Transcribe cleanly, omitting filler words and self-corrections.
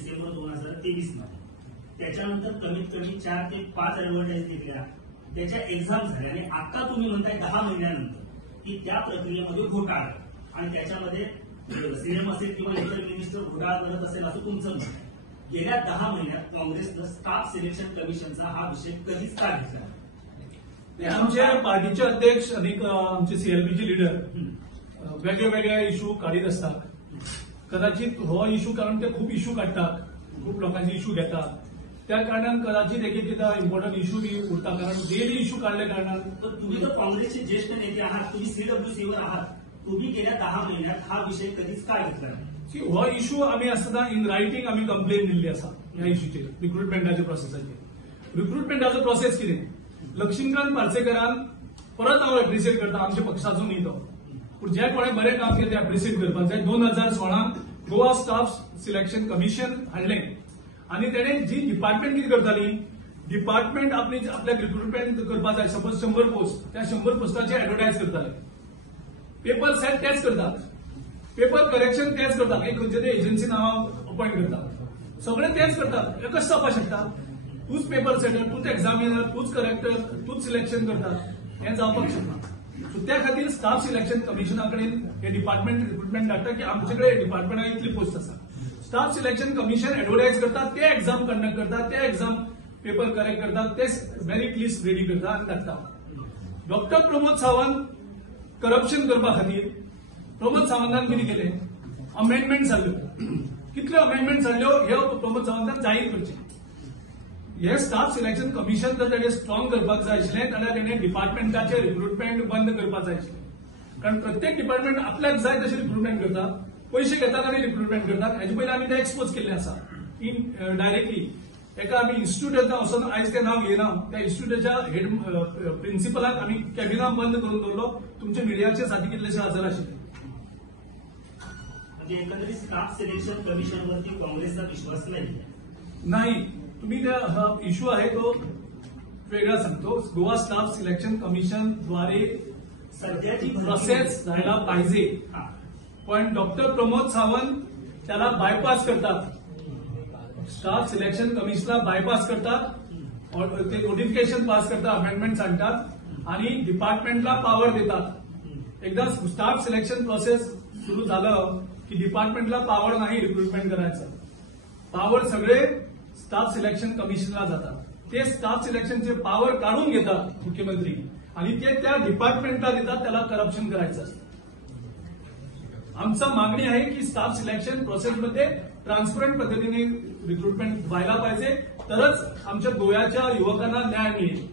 डिसेंबर 2023 मध्ये. त्याच्यानंतर कमीत कमी 4 ते 5 ऍडव्हर्टाईज दिल्या, त्याच्या एक्झाम झाल्या आणि आता तुम्ही म्हणताय 10 महिन्यानंतर की त्या प्रक्रियेमध्ये घोटाळा आणि त्याच्यामध्ये सीएम असेल किंवा इतर मिनिस्टर घोटाळा करत असेल असं तुमचं म्हणणं आहे. गेल्या 10 महिन्यात काँग्रेसनं स्टाफ सिलेक्शन कमिशनचा हा विषय कधीच का घेतला? आमच्या पार्टीचे अध्यक्ष आणि आमचे सीएलपीचे लिडर वेगवेगळे इश्यू काढीत असतात. कदाचित हो इश्यू कारण ते खूप इश्यू काढतात, खूप लोकांचे इश्यू घेतात. त्या कारणान कदाचित एक इम्पॉर्टंट इश्यू बी उरता, कारण डेली इश्यू काढल्या कारणान. तर तुम्ही तर काँग्रेसचे ज्येष्ठ नेते आहात, तुम्ही सीडब्ल्यूसीवर आहात, तुम्ही गेल्या 10 महिन्यात हा विषय कधीच का घेतला? हो इश्यू आम्ही असताना इन रायटिंग आम्ही कंप्लेन दिल्ली असा ह्या इश्यूचेर, रिक्रुटमेंटाच्या प्रोसेसाचेर. रिक्रुटमेंटाचो प्रोसेस कितें, लक्ष्मीकांत पार्सेकरान परत हांव एप्रिशिएट करता, आमच्या पक्षाचो न्ही तो, पूण जे कोणें बरें काम केलें ते एप्रिशिएट करपाक जाय. 2016 गोवा स्टाफ सिलेक्शन कमिशन हाडलें आणि तेणें जी डिपार्टमेंट कितें करताली, डिपार्टमेंट आपल्याक रिक्रुटमेंट करपाक जाय, सपोज 100 पोस्ट, त्या 100 पोस्टाचे एडव्हर्टायज करताले. पेपर सेट तेच करतात, पेपर करेक्शन तेच करतात, एक खंयचे ते एजन्सी नांवां अपॉइंट करतात, सगळें तेच करतात. हे कशें जावपाक शकता? तूच पेपर सेटर, तूच एक्झामिनर, तूच करेक्टर, तूच सिलेक्शन करता, हें जावपाक शकना. सो त्या खातीर स्टाफ सिलेक्शन कमिशना कडेन हे डिपार्टमेंट रिक्रुटमेंट धाडटा की आमचे कडेन डिपार्टमेंटाक इतली पोस्ट आसा. स्टाफ सिलेक्शन कमिशन एडव्हर्टायज करतात, ते एक्झाम कंडक्ट करतात, ते एक्झाम पेपर करेक्ट करतात, ते मेरिट लिस्ट रेडी करतात आनी धाडटा. डॉक्टर प्रमोद सावंत करप्शन करपा खातीर प्रमोद सावंतान कितें केलें, अमेंडमेंट्स हाडल्यो. कितल्यो अमेंडमेंट्स हाडल्यो हे प्रमोद सावंतान जाहीर करचे. हे स्टाफ सिलेक्शन कमिशन जर ताणें स्ट्रॉंग करपाक जाय आशिल्लें जाल्यार ताणें डिपार्टमेंटाचे रिक्रुटमेंट बंद करपाक जाय आशिल्लें. कारण प्रत्येक डिपार्टमेंट आपल्याक जाय तशें रिक्रुटमेंट करता, पयशे घेतात आनी रिक्रुटमेंट करतात. हेजे पयलीं आमी ते एक्सपोज केल्लें आसा इन डायरेक्टली. एका आमी इन्स्टिट्यूटांत वचून आयज तें नांव घेयना, त्या इन्स्टिट्यूटाच्या हेड प्रिन्सिपलाक आमी कॅबिनां बंद करून दवरलो. तुमच्या मिडियाचे साथी कितलेशे हजर आशिल्ले. म्हणजे एकंदरीत स्टाफ सिलेक्शन कमिशनवरती काँग्रेसचा विश्वास नाही. तुम्ही हा इश्यू आहे तो वेगळा सांगतो. गोवा स्टाफ सिलेक्शन कमिशन द्वारे सध्याची प्रोसेस जायला पाहिजे, पण डॉक्टर प्रमोद सावंत त्याला बायपास करतात. स्टाफ सिलेक्शन कमिशनला बायपास करतात, ते नोटिफिकेशन पास करतात, अमेंडमेंट आणतात आणि डिपार्टमेंटला पॉवर देतात. एकदा स्टाफ सिलेक्शन प्रोसेस सुरू झालं की डिपार्टमेंटला पॉवर नाही रिक्रुटमेंट करायचं, पॉवर सगळे स्टाफ सिलेक्शन कमिशनला जातात. ते स्टाफ सिलेक्शनचे पॉवर काढून घेतात मुख्यमंत्री आणि ते त्या डिपार्टमेंटला देतात, त्याला करप्शन करायचं असतं. आमचा मागणी आहे की स्टाफ सिलेक्शन प्रोसेसमध्ये ट्रान्सपरंट पद्धतीने रिक्रुटमेंट व्हायला पाहिजे, तरच आमच्या गोव्याच्या युवकांना न्याय मिळेल.